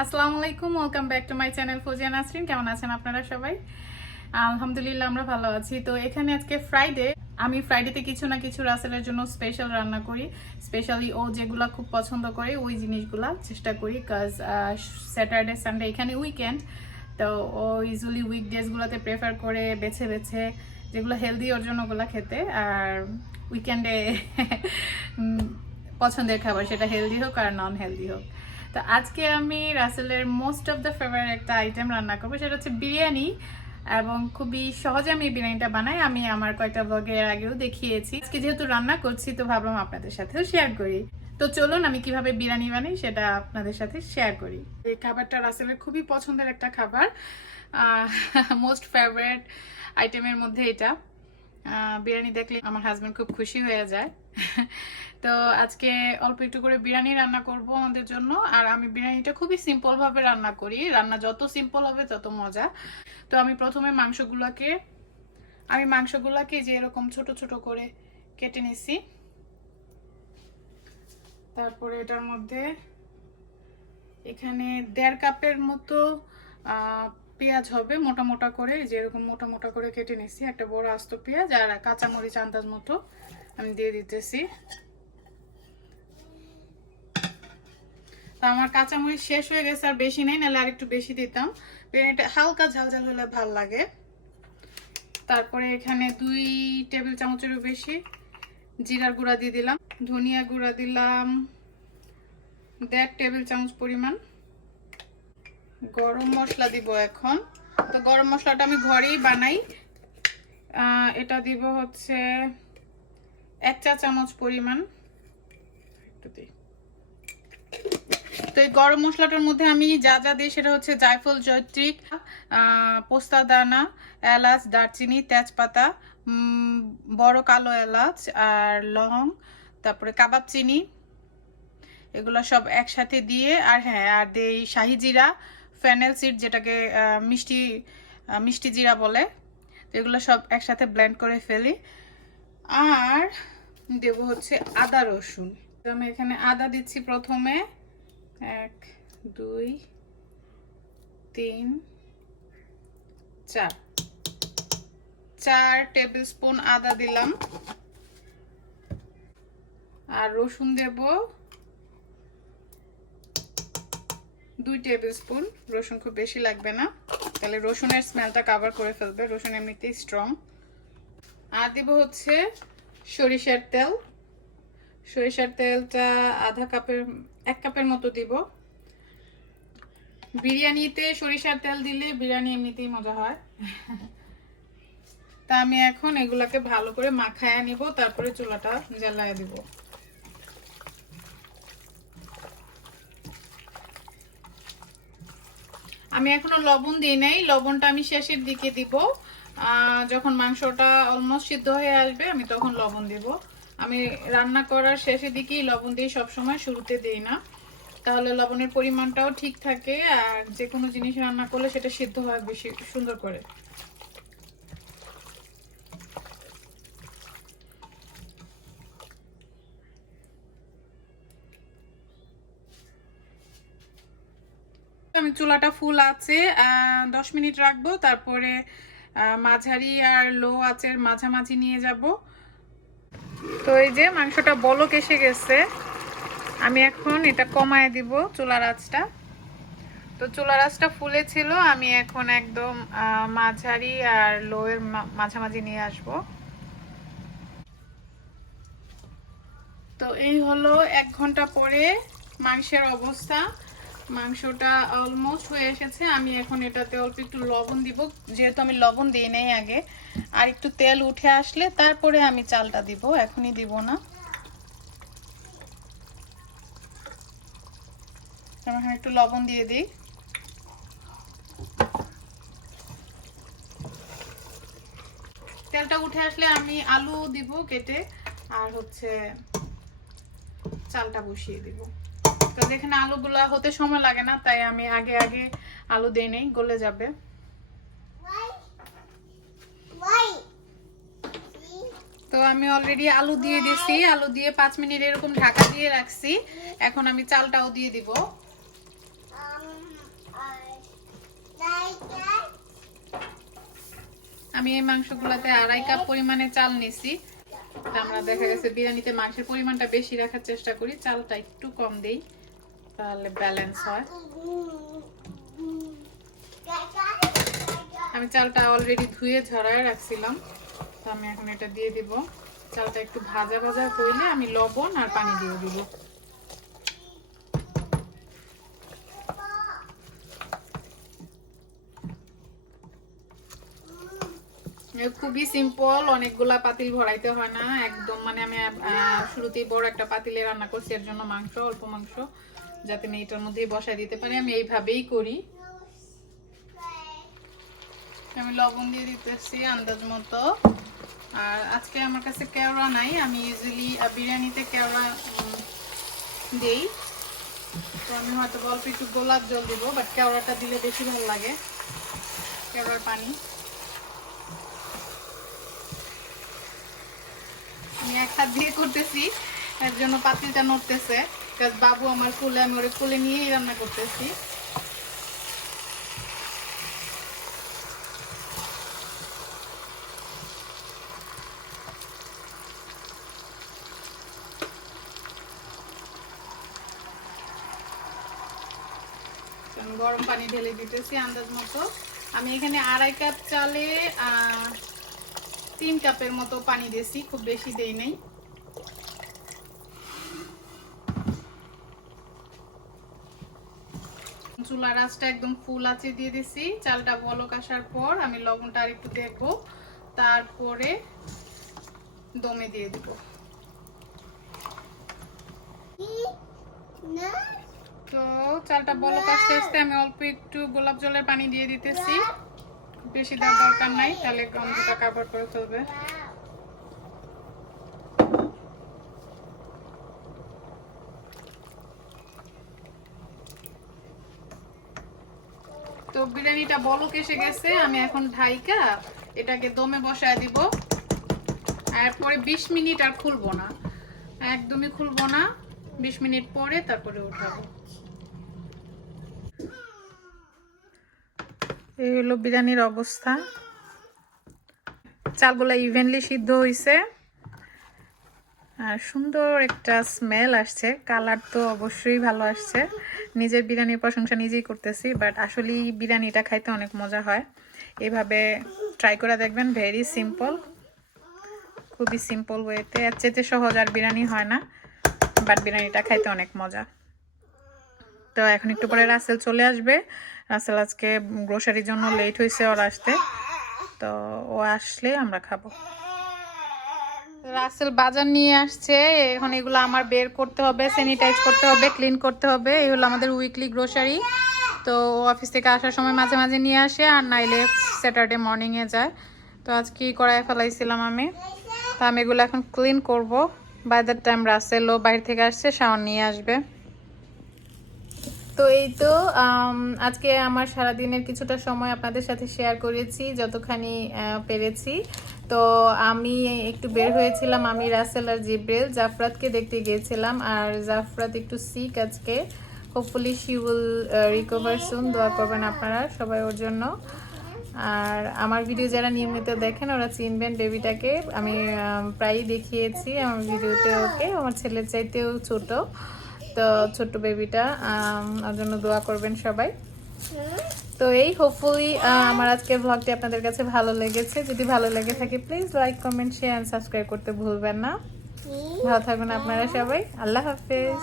আসসালামু আলাইকুম, welcome back to my channel Fouzia Nasrin. কেমন আছেন আপনারা সবাই? আলহামদুলিল্লাহ আমরা ভালো আছি। তো এখানে আজকে ফ্রাইডে, আমি ফ্রাইডেতে কিছু না কিছু রাসেলের জন্য স্পেশাল রান্না করি। স্পেশালি ও যেগুলা খুব পছন্দ করে ওই জিনিসগুলা চেষ্টা করি, কাজ স্যাটারডে সানডে এখানে উইকেন্ড। তো ও ইউজুয়ালি উইকডেজগুলোতে প্রেফার করে বেছে বেছে যেগুলো হেলদি ওর জন্য ওগুলো খেতে, আর উইকেন্ডে পছন্দের খাবার, সেটা হেলদি হোক আর নন হেলদি হোক। তো আজকে আমি রাসেলের মোস্ট অফ দ্য ফেভারিট একটা আইটেম রান্না করবো, সেটা হচ্ছে বিরিয়ানি। এবং খুবই সহজে আমি এই বিরিয়ানিটা বানাই, আমি আমার কয়েকটা ব্লগে এর আগেও দেখিয়েছি। আজকে যেহেতু রান্না করছি তো ভাবলাম আপনাদের সাথেও শেয়ার করি। তো চলুন আমি কিভাবে বিরিয়ানি বানাই সেটা আপনাদের সাথে শেয়ার করি। এই খাবারটা রাসেলের খুবই পছন্দের একটা খাবার, মোস্ট ফেভারিট আইটেমের মধ্যে এটা। বিরিয়ানি দেখলে আমার হাজবেন্ড খুব খুশি হয়ে যায়। তো আজকে অল্প একটু করে বিরিয়ানি রান্না করব আমাদের জন্য। আর আমি বিরিয়ানিটা খুবই সিম্পল ভাবে রান্না করি, রান্না যত সিম্পল হবে তত মজা। তো আমি প্রথমে মাংসগুলাকে যে এরকম ছোট ছোট করে কেটে নিছি। তারপরে এটার মধ্যে এখানে 1.5 কাপের মতো পেঁয়াজ হবে, মোটা মোটা করে, যেরকম মোটা মোটা করে কেটে নিছি। একটা বড় আস্ত পেঁয়াজ আর কাঁচামরিচ আন্দাজ মতো আমি দিয়ে দিতেছি। তো আমার কাঁচামরিচ শেষ হয়ে গেছে, আর বেশি নেই, নাহলে আর একটু বেশি দিতাম। বিরিয়ানিটা হালকা ঝাল ঝাল হলে ভাল লাগে। তারপরে এখানে 2 টেবিল চামচেরও বেশি জিরার গুঁড়া দিয়ে দিলাম, ধনিয়া গুঁড়া দিলাম 1.5 টেবিল চামচ পরিমাণ, গরম মশলা দিব এখন। তো গরম মশলাটা আমি ঘরেই বানাই। এটা দিব হচ্ছে 1 চা চামচ পরিমাণ। তো এই গরম মশলাটার মধ্যে আমি যা যা দিই সেটা হচ্ছে জায়ফল, জয়ত্রী, পোস্তা দানা, এলাচ, দারচিনি, তেজপাতা, বড় কালো এলাচ আর লং, তারপরে কাবাব চিনি, এগুলো সব একসাথে দিয়ে, আর হ্যাঁ, আর দেই শাহি জিরা, ফেনেল সিড, যেটাকে মিষ্টি মিষ্টি জিরা বলে। তো এগুলো সব একসাথে ব্লেন্ড করে ফেলি। আর দেব হচ্ছে আদা রসুন। তো আমি এখানে আদা দিচ্ছি প্রথমে 1 2 3 4 টেবিল স্পুন আদা দিলাম। আর রসুন দেব 2 টেবিল স্পুন। রসুন খুব বেশি লাগবে না, তাহলে রসুনের স্মেলটা কভার করে ফেলবে, রসুন এমনিতেই স্ট্রং। আর দিব হচ্ছে সরিষার তেল। সরিষার তেলটা 1 কাপের মতো দিব। বিরিয়ানিতে সরিষার তেল দিলে বিরিয়ানি এমনিতেই মজা হয়। তা আমি এখন এগুলাকে ভালো করে মাখায়া নিব, তারপরে চুলাটা জ্বালায় দিব। আমি এখনো লবণ দিই নাই, লবণটা আমি শেষের দিকে দিব। যখন মাংসটা অলমোস্ট সিদ্ধ হয়ে আসবে আমি তখন লবণ দিব। আমি রান্না করার শেষের দিকেই লবণ দিই সবসময়, শুরুতে দিই না, তাহলে লবণের পরিমাণটাও ঠিক থাকে, আর যে কোনো জিনিস রান্না করলে সেটা সিদ্ধ হয় বেশি সুন্দর করে। আমি চুলাটা ফুল আছে 10 মিনিট রাখবো, তারপরে মাঝারি আর লো আঁচের মাঝামাঝি নিয়ে যাব। তো এই যে মাংসটা বলক এসে গেছে, আমি এখন এটা কমায় দিব চুলার আঁচটা। তো চুলার আঁচটা ফুলে ছিল, আমি এখন একদম মাঝারি আর লো এর মাঝামাঝি নিয়ে আসব। তো এই হলো 1 ঘন্টা পরে মাংসের অবস্থা। মাংসটা অলমোস্ট হয়ে এসেছে। আমি এখন এটাতে অল্প একটু লবণ দিব, যেহেতু আমি লবণ দিই নাই আগে। আর একটু তেল উঠে আসলে তারপরে আমি চালটা দিব, এখনই দিব না। আমি এখানে একটু লবণ দিয়ে দিই। তেলটা উঠে আসলে আমি আলু দিব কেটে, আর হচ্ছে চালটা বসিয়ে দিব। তো যেখানে আলুগুলা হতে সময় লাগে না, তাই আমি আগে আগে আলু দেই নেই, গলে যাবে। তো আমি অলরেডি আলু দিয়ে দিয়েছি, আলু দিয়ে 5 মিনিট এরকম ঢাকা দিয়ে রাখছি। এখন আমি চালটাও দিয়ে দিব। আমি এই মাংসগুলোতে 2.5 কাপ পরিমাণে চাল নিছি। আমরা দেখা গেছে বিরিয়ানিতে মাংসের পরিমাণটা বেশি রাখার চেষ্টা করি, চালটা একটু কম দেই, তাহলে ব্যালেন্স হয়। আমি চালটা অলরেডি ধুয়ে ঝরায় রাখছিলাম, তো আমি এখন এটা দিয়ে দিব। চালটা একটু ভাজা ভাজা হইলে আমি লবণ আর পানি দিয়ে দিব। খুবই সিম্পল, অনেকগুলা পাতিল ভরাইতে হয় না একদম। মানে আমি শুরুতেই বড় একটা পাতিলে রান্না করছি, এর জন্য মাংস অল্প মাংস, যাতে আমি এটার মধ্যেই বসাই দিতে পারি। আমি এইভাবেই করি। আমি লবণ দিয়ে দিতেছি আন্দাজ মতো। আর আজকে আমার কাছে কেওড়া নাই, আমি ইউজুয়ালি বিরিয়ানিতে কেওড়া দেই, তো আমি হয়তো অল্প একটু গোলাপ জল দিব, বাট কেওড়াটা দিলে বেশি ভালো লাগে, কেওড়ার পানি। আমি এক হাত দিয়ে করতেছি, এর জন্য পাতিলটা নড়তেছে, কারণ বাবু আমার কোলে, আমি ওরে কোলে নিয়েই রান্না করতেছি। গরম পানি ঢেলে দিতেছি আন্দাজ মতো। আমি এখানে 2.5 কাপ চালে 3 কাপের মতো পানি দিয়েছি, খুব বেশি দেই নাই। চুলার আঁচটা একদম ফুল আঁচে দিয়ে দিছি। চালটা বলক আসার পর আমি লবণটা আর একটু দেখবো, তারপরে দমে দিয়ে দিব। তো চালটা বলক আসতে আসতে আমি অল্প একটু গোলাপ জলের পানি দিয়ে দিতেছি, বেশি দেওয়ার দরকার নাই, তাহলে গন্ধটা কাভার করে ফেলবে। তো বিরিয়ানিটা বলক এসে গেছে, আমি এখন ঢাইকা এটাকে দমে বসায় দিব। আর পরে 20 মিনিট আর খুলবো না, একদমই খুলবো না, 20 মিনিট পরে তারপরে উঠাবো। এই হলো বিরিয়ানির অবস্থা। চালগুলা ইভেনলি সিদ্ধ হয়েছে আর সুন্দর একটা স্মেল আসছে, কালার তো অবশ্যই ভালো আসছে। নিজের বিরিয়ানির প্রশংসা নিজেই করতেছি, বাট আসলে বিরিয়ানিটা খাইতে অনেক মজা হয়। এইভাবে ট্রাই করে দেখবেন, ভেরি সিম্পল, খুবই সিম্পল ওয়েতে। এর চেয়ে সহজ আর বিরিয়ানি হয় না, বাট বিরিয়ানিটা খাইতে অনেক মজা। তো এখন একটু পরে রাসেল চলে আসবে। রাসেল আজকে গ্রোসারির জন্য লেট হয়েছে ওর আসতে, তো ও আসলে আমরা খাবো। রাসেল বাজার নিয়ে আসছে, এখন এগুলো আমার বের করতে হবে, স্যানিটাইজ করতে হবে, ক্লিন করতে হবে। এই হলো আমাদের উইকলি গ্রোসারি। তো অফিস থেকে আসার সময় মাঝে মাঝে নিয়ে আসে, আর নাইলে স্যাটারডে মর্নিংয়ে যায়। তো আজকে করায় ফেলাইছিলাম আমি, তো আমি এগুলো এখন ক্লিন করব। বাই দ্য টাইম রাসেলও বাইরে থেকে আসছে, শাওন নিয়ে আসবে। তো এই তো আজকে আমার সারাদিনের কিছুটা সময় আপনাদের সাথে শেয়ার করেছি, যতখানি পেরেছি। তো আমি একটু বের হয়েছিলাম, আমি রাসেল আর জিব্রেল জাফরাতকে দেখতে গিয়েছিলাম। আর জাফরাত একটু সিক আজকে, হোপফুলি শি উইল রিকভার সুন। দোয়া করবেন আপনারা সবাই ওর জন্য। আর আমার ভিডিও যারা নিয়মিত দেখেন ওরা চিনবেন বেবিটাকে, আমি প্রায়ই দেখিয়েছি আমার ভিডিওতে ওকে। আমার ছেলের চাইতেও ছোট, তো ছোট্ট বেবিটা, ওর জন্য দোয়া করবেন সবাই। তো এই হোপফুলি আমার আজকের ব্লগটি আপনাদের কাছে ভালো লেগেছে। যদি ভালো লেগে থাকে please like, comment, share and subscribe করতে ভুলবেন না। ভালো থাকবেন আপনারা সবাই। আল্লাহ হাফেজ।